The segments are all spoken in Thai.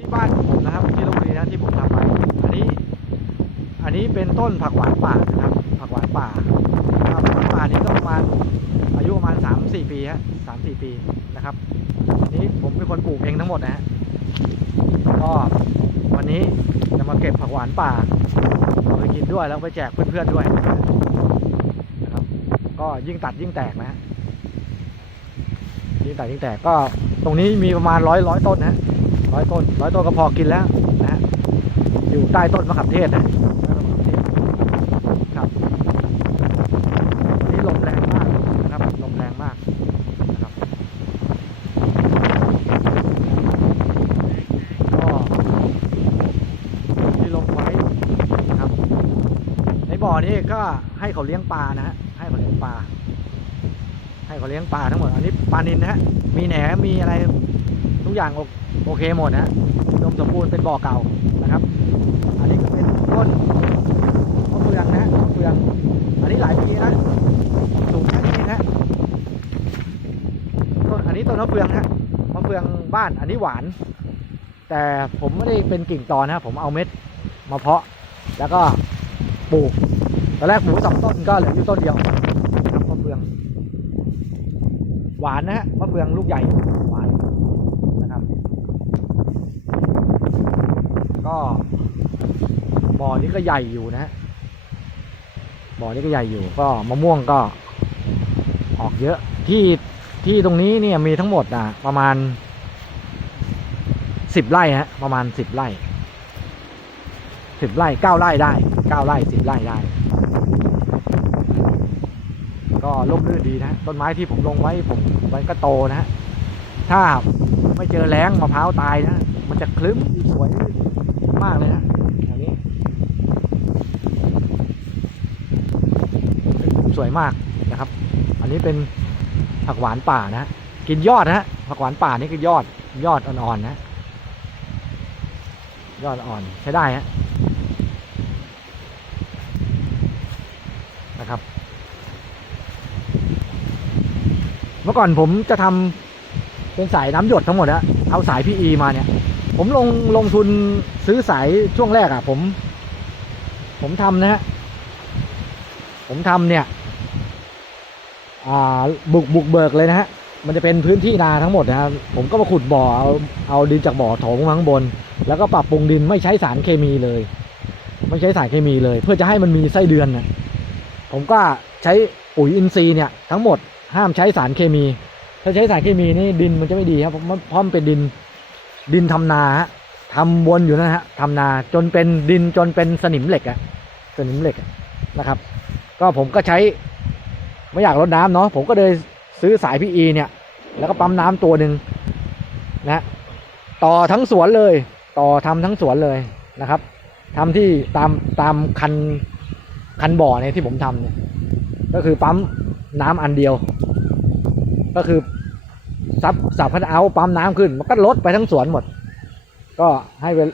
ที่บ้านผมนะครับที่ลบบุรีนะที่ผมทำไว้อันนี้ อันนี้เป็นต้นผักหวานป่านะครับ ผักหวานป่าผักหวานป่านี้ก็ประมาณอายุประมาณสามสี่ปีฮะสามสี่ปีนะครับน,นี้ผมเป็นคนปลูกเองทั้งหมดนะฮะก็วันนี้จะมาเก็บผักหวานป่าเอาไปกินด้วยแล้วไปแจกเพื่อนๆด้วยนะครับ ก็ยิ่งตัดยิ่งแตกนะฮะยิ่งตัดยิ่งแตกก็ตรงนี้มีประมาณร้อยร้อยต้นนะฮะ ร้อยต้นร้อยต้นก็พอกินแล้วนะฮะอยู่ใต้ต้นมะขามเทศนะครับวันนี้ลมแรงมากนะครับลมแรงมากนะครับก็ที่ลงไวนะครับในบ่อนี้ก็ให้เขาเลี้ยงปลานะฮะ ให้เขาเลี้ยงปลา ให้เขาเลี้ยงปลาทั้งหมด อันนี้ปลานินนะฮะ มีแหน มีอะไร ทุกอย่างโอเคหมดนะฮะอุดมสมบูรณ์เป็นบ่อเก่านะครับ อันนี้ก็เป็นต้นมะเฟืองนะฮะมะเฟือง อันนี้หลายปีนะสูงแค่นี้นะต้นอันนี้ต้นมะเฟืองนะมะเฟืองบ้านอันนี้หวาน แต่ผมไม่ได้เป็นกิ่งตอนนะผมเอาเม็ดมาเพาะ แล้วก็ปลูกตอนแรกปลูกสองต้นก็เหลืออยู่ต้นเดียวนะครับมะเฟือง หวานนะฮะมะเฟืองลูกใหญ่ หวานนะครับ ก็บ่อนี้ก็ใหญ่อยู่นะฮะบ่อนี้ก็ใหญ่อยู่ ก็มะม่วงก็ออกเยอะที่ที่ตรงนี้เนี่ยมีทั้งหมดอะ ประมาณสิบไร่ฮะประมาณสิบไร่สิบไร่เก้าไร่ได้เก้าไร่สิบไร่ได้ ก็ร่มรื่นดีนะต้นไม้ที่ผมลงไว้ผมมันก็โตนะฮะถ้าไม่เจอแล้งมะพร้าวตายนะ มันจะคลึ้มสวย มากเลยนะอันนี้ สวยมากนะครับ อันนี้เป็นผักหวานป่านะฮะกินยอดนะฮะผักหวานป่านี่คือยอดยอดอ่อนๆนะยอดอ่อนใช้ได้ฮะนะครับ เมื่อก่อนผมจะทำเป็นสายน้ำหยดทั้งหมดอะเอาสาย PE มาเนี่ย ผมลงลงทุนซื้อสายช่วงแรกอะผม ผมทำนะฮะผมทำเนี่ย อ่าบุกบุกเบิกเลยนะฮะมันจะเป็นพื้นที่นาทั้งหมดนะครับผมก็มาขุดบ่อเอาเอาดินจากบ่อถงมข้างบน แล้วก็ปรับปรุงดินไม่ใช้สารเคมีเลย ไม่ใช้สารเคมีเลย เพื่อจะให้มันมีไส้เดือนนะผมก็ใช้ปุ๋ยอินทรีย์เนี่ย ทั้งหมดห้ามใช้สารเคมี ถ้าใช้สารเคมีนี่ดินมันจะไม่ดีครับเพราะมันเพราะมันเป็นดิน ดินทำนาฮะทำวนอยู่นะฮะทำนาจนเป็นดินจนเป็นสนิมเหล็กอะสนิมเหล็กนะครับ ก็ผมก็ใช้ไม่อยากลดน้ำเนาะผมก็เลยซื้อสายพีอีเนี่ย แล้วก็ปั๊มน้ำตัวหนึ่งนะต่อทั้งสวนเลย ต่อทำทั้งสวนเลยนะครับทำที่ตามตามคันคันบ่อเนี่ยที่ผมทำเนี่ยก็คือปั๊มน้ำอันเดียว ก็คือ ซับสับพันเอาปั๊มน้ำขึ้น มันก็ลดไปทั้งสวนหมด ก็ให้เวล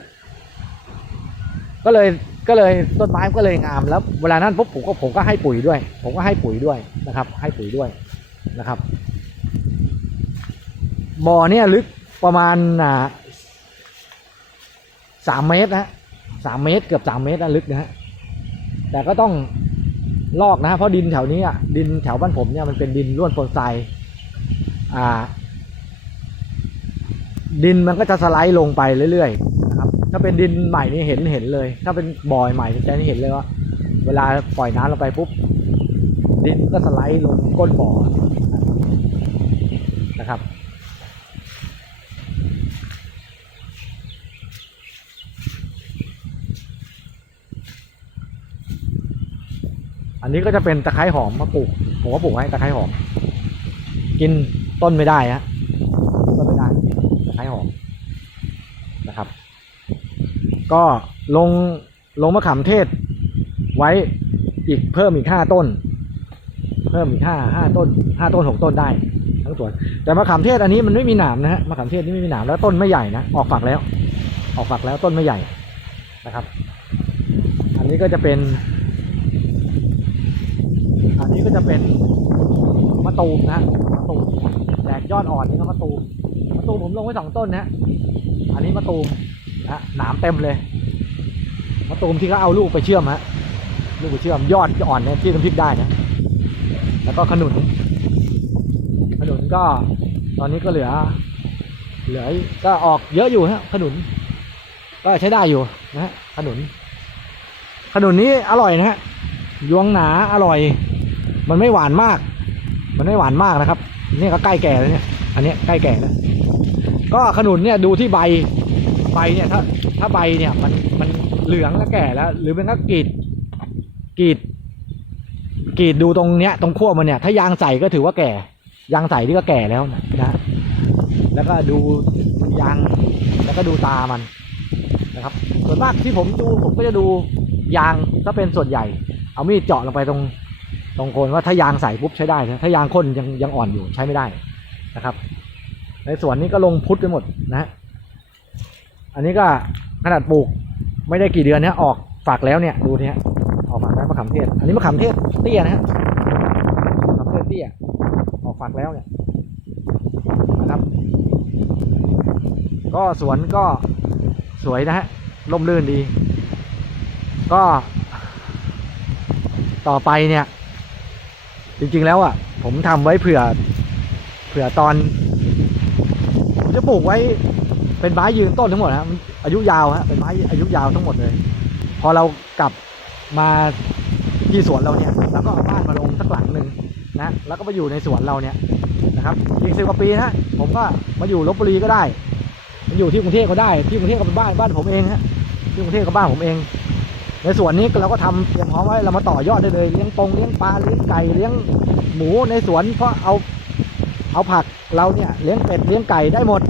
ก็เลยก็เลยต้นไม้ก็เลยงามแล้ว เวลานั้นปุ๊บผมก็ผมก็ให้ปุ๋ยด้วย ผมก็ให้ปุ๋ยด้วยนะครับ ให้ปุ๋ยด้วยนะครับบ่อเนี่ยลึกประมาณอ่าสามเมตรนะสามเมตรเกือบสามเมตรนะลึกนะฮะแต่ก็ต้องลอกนะฮะเพราะดินแถวนี้อะดินแถวบ้านผมเนี่ยมันเป็นดินร่วนปนทรายอ่า ดินมันก็จะสไลด์ลงไปเรื่อยๆนะครับ ถ้าเป็นดินใหม่นี่เห็นเห็นเลย ถ้าเป็นบ่อยใหม่จะเห็นเลยว่า เวลาปล่อยน้ำลงไปปุ๊บดินก็สไลด์ลงก้นบ่อนะครับ อันนี้ก็จะเป็นตะไคร้หอมมาปลูกผมก็ปลูกให้ตะไคร้หอม กินต้นไม่ได้ฮะ ตะไคร้หอมนะครับ ก็ลงลงมะขามเทศไว้อีกเพิ่มอีกห้าต้น เพิ่มอีกห้าห้าต้นห้าต้นหกต้นได้ทั้งสวน แต่มะขามเทศอันนี้มันไม่มีหนามนะฮะมะขามเทศนี่ไม่มีหนามแล้วต้นไม่ใหญ่นะออกฝักแล้ว ออกฝักแล้วต้นไม่ใหญ่นะครับ อันนี้ก็จะเป็น อันนี้ก็จะเป็นมะตูมนะมะตูมแตกยอดอ่อนนี่ก็มะตูมะตูมผมลงไว้สองต้นนะฮะอันนี้มะตูมนะหนามเต็มเลยมะตูมที่เขาเอาลูกไปเชื่อมฮะลูกไปเชื่อมยอดจะอ่อนเนี่ยที่น้ำพริกได้นะ แล้วก็ขนุน ขนุนก็ตอนนี้ก็เหลือ เหลือก็ออกเยอะอยู่ฮะขนุน ก็ใช้ได้อยู่นะฮะขนุน ขนุนนี้อร่อยนะฮะยวงหนาอร่อย มันไม่หวานมาก มันไม่หวานมากนะครับ นี่ก็ใกล้แก่แล้วเนี่ย อันนี้ใกล้แก่แล้ว ก็ขนุนเนี่ยดูที่ใบใบเนี่ยถ้าถ้าใบเนี่ยมันมันเหลืองแล้วแก่แล้ว หรือเป็นก็กรีดกรีดกรีดดูตรงเนี้ยตรงขั้วมันเนี่ยถ้ายางใสก็ถือว่าแก่ ยางใสที่ก็แก่แล้วนะแล้วก็ดูยางแล้วก็ดูตามันนะครับ ส่วนมากที่ผมดูผมก็จะดูยางถ้าเป็นส่วนใหญ่ เอามีดเจาะลงไปตรงตรงโคนว่าถ้ายางใสปุ๊บใช้ได้ ถ้ายางข้นยังยังอ่อนอยู่ใช้ไม่ได้นะครับ ในสวนนี้ก็ลงพุทธไปหมดนะ อันนี้ก็ขนาดปลูกไม่ได้กี่เดือนเนี่ยออกฝักแล้วเนี่ยดูเนี่ยออกฝักแล้วมะขามเทศ อันนี้มะขามเทศเตี้ยนะฮะมะขามเทศเตี้ยออกฝักแล้วเนี่ยนะครับ ก็สวนก็สวยนะฮะร่มรื่นดี ก็ ต่อไปเนี่ย จริงๆแล้วอะ ผมทำไว้เผื่อ เผื่อตอน ปลูกไว้เป็นไม้ยืนต้นทั้งหมดนะมันอายุยาวฮะเป็นไม้อายุยาวทั้งหมดเลย พอเรากลับมาที่สวนเราเนี่ยแล้วก็เอาบ้านมาลงสักหลังหนึ่งนะ แล้วก็มาอยู่ในสวนเราเนี่ยนะครับอีกสิบกว่าปีนะผมก็มาอยู่ลบบุรีก็ได้มาอยู่ที่กรุงเทพก็ได้ ที่กรุงเทพก็เป็นบ้านบ้านผมเองฮะที่กรุงเทพก็บ้านผมเอง ในสวนนี้เราก็ทำเตรียมพร้อมไว้เรามาต่อยอดได้เลยเลี้ยงปงเลี้ยงปลาเลี้ยงไก่เลี้ยงหมูในสวนเพราะเอา เอาผักเราเนี่ยเลี้ยงเป็ดเลี้ยงไก่ได้หมด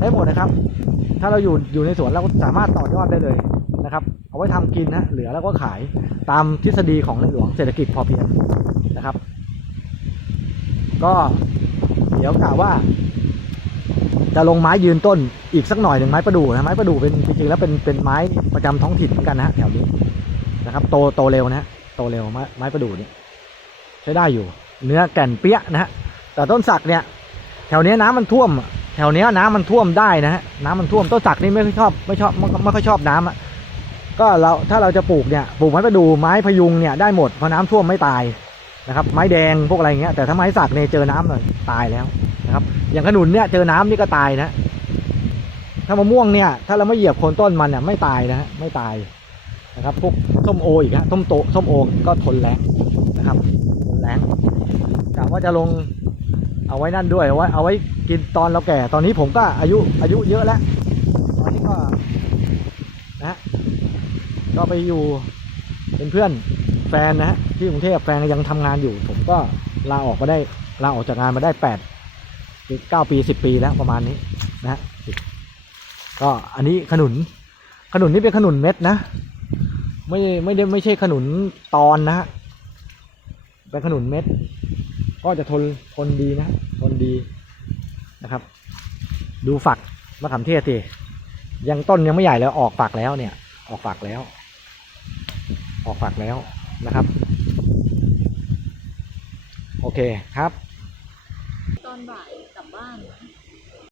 ได้หมดนะครับ ถ้าเราอยู่อยู่ในสวนเราก็สามารถต่อยอดได้เลยนะครับ เอาไว้ทำกินนะเหลือแล้วก็ขายตามทฤษฎีของในหลวงเศรษฐกิจพอเพียงนะครับ ก็เดี๋ยวกล่าวว่า จะลงไม้ยืนต้นอีกสักหน่อยหนึ่งไม้ประดู่นะไม้ประดู่เป็นจริงๆแล้วเป็นเป็นไม้ประจำท้องถิ่นเหมือนกันนะฮะแถวนี้นะครับ โตโตเร็วนะฮะโตเร็วไม้ไม้ประดู่เนี่ยใช้ได้อยู่ เนื้อแก่นเปี้ยนะฮะ แต่ต้นสักเนี่ย แถวเนี้ยน้ำมันท่วม แถวเนี้ยน้ำมันท่วมได้นะฮะน้ำมันท่วมต้นสักนี่ไม่ค่อยชอบไม่ชอบไม่ไม่ค่อยชอบน้ำอะก็เราถ้าเราจะปลูกเนี่ยปลูกไม้ประดูไม้พยุงเนี่ยได้หมดเพราะน้ำท่วมไม่ตายนะครับ ไม้แดงพวกอะไรเงี้ยแต่ถ้าไม้สักเนี่ยเจอน้ำหน่อยตายแล้วนะครับ อย่างขนุนเนี่ยเจอน้ำนี่ก็ตายนะ ถ้ามะม่วงเนี่ย ถ้าเราไม่เหยียบโคนต้นมันเนี่ยไม่ตายนะฮะไม่ตายนะครับพวกส้มโออีกฮะส้มโตส้มโอก็ทนแรงนะครับทนแรงกะว่าจะลง เอาไว้นั่นด้วยเอาไว้เอาไว้กินตอนเราแก่ ตอนนี้ผมก็อายุอายุเยอะแล้ว ตอนนี้ก็นะฮะก็ไปอยู่เป็นเพื่อนแฟนนะฮะที่กรุงเทพแฟนยังทำงานอยู่ ผมก็ลาออกมาได้ลาออกจากงานมาได้แปดเก้าปีสิบปีแล้วประมาณนี้นะฮะก็อันนี้ขนุน ขนุนนี่เป็นขนุนเม็ดนะ ไม่ไม่ได้ไม่ใช่ขนุนตอนนะฮะเป็นขนุนเม็ด ก็จะทนทนดีนะทนดีนะครับ ดูฝักมะขามเทศสิยังต้นยังไม่ใหญ่แล้วออกฝักแล้วเนี่ย ออกฝักแล้ว ออกฝักแล้วนะครับ โอเคครับ ตอนบ่ายกลับบ้าน